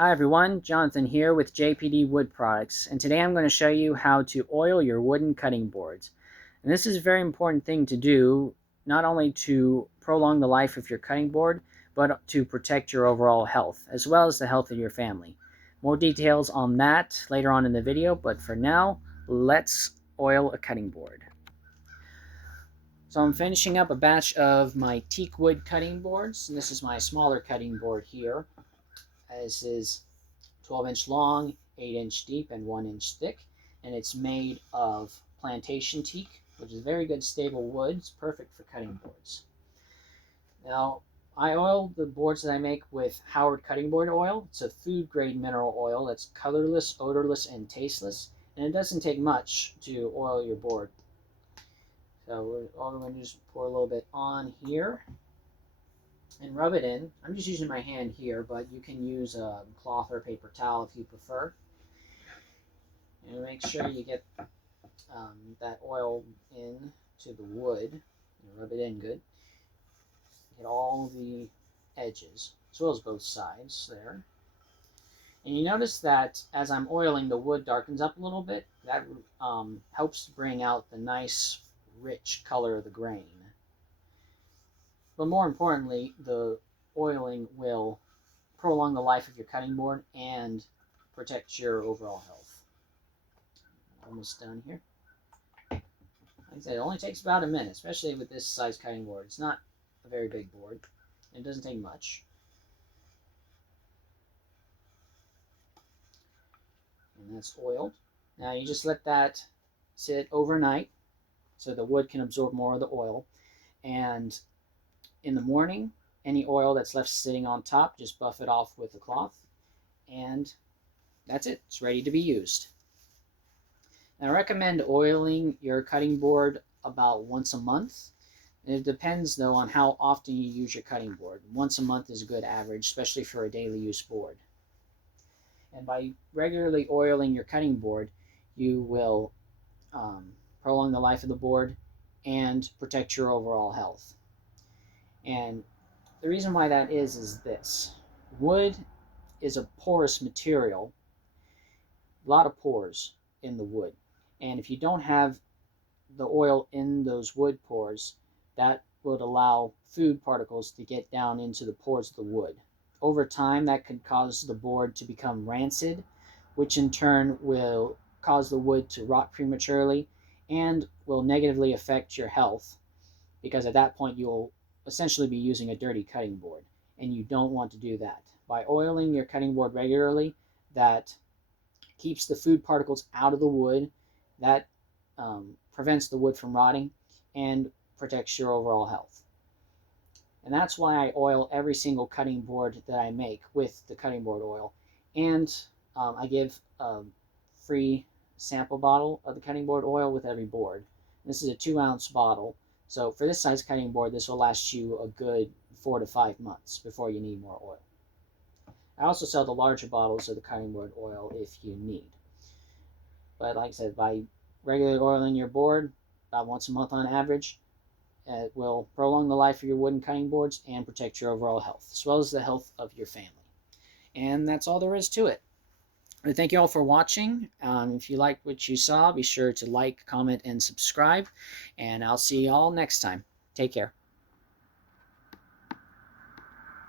Hi everyone, Jonathan here with JPD Wood Products, and today I'm going to show you how to oil your wooden cutting boards. And this is a very important thing to do, not only to prolong the life of your cutting board, but to protect your overall health, as well as the health of your family. More details on that later on in the video, but for now, let's oil a cutting board. So I'm finishing up a batch of my teak wood cutting boards, and this is my smaller cutting board here. This is 12-inch long, 8-inch deep, and 1-inch thick, and it's made of plantation teak, which is very good stable wood. It's perfect for cutting boards. Now, I oil the boards that I make with Howard cutting board oil. It's a food grade mineral oil that's colorless, odorless, and tasteless, and it doesn't take much to oil your board. So all we're going to do is pour a little bit on here and rub it in. I'm just using my hand here, but you can use a cloth or paper towel if you prefer. And make sure you get that oil in to the wood. And rub it in good. Get all the edges, as well as both sides there. And you notice that as I'm oiling, the wood darkens up a little bit. That helps bring out the nice, rich color of the grain. But more importantly, the oiling will prolong the life of your cutting board and protect your overall health. Almost done here. Like I said, it only takes about a minute, especially with this size cutting board. It's not a very big board. It doesn't take much. And that's oiled. Now you just let that sit overnight so the wood can absorb more of the oil. And in the morning, any oil that's left sitting on top, just buff it off with a cloth. And that's it. It's ready to be used. Now, I recommend oiling your cutting board about once a month. It depends, though, on how often you use your cutting board. Once a month is a good average, especially for a daily use board. And by regularly oiling your cutting board, you will prolong the life of the board and protect your overall health. And the reason why that is this. Wood is a porous material, a lot of pores in the wood. And if you don't have the oil in those wood pores, that would allow food particles to get down into the pores of the wood. Over time, that could cause the board to become rancid, which in turn will cause the wood to rot prematurely and will negatively affect your health, because at that point you'll essentially be using a dirty cutting board, and you don't want to do that. By oiling your cutting board regularly, that keeps the food particles out of the wood, that prevents the wood from rotting, and protects your overall health. And that's why I oil every single cutting board that I make with the cutting board oil. And I give a free sample bottle of the cutting board oil with every board. This is a 2-ounce bottle. So for this size cutting board, this will last you a good 4 to 5 months before you need more oil. I also sell the larger bottles of the cutting board oil if you need. But like I said, by regularly oiling your board, about once a month on average, it will prolong the life of your wooden cutting boards and protect your overall health, as well as the health of your family. And that's all there is to it. Thank you all for watching. If you liked what you saw, be sure to like, comment, and subscribe. And I'll see you all next time. Take care.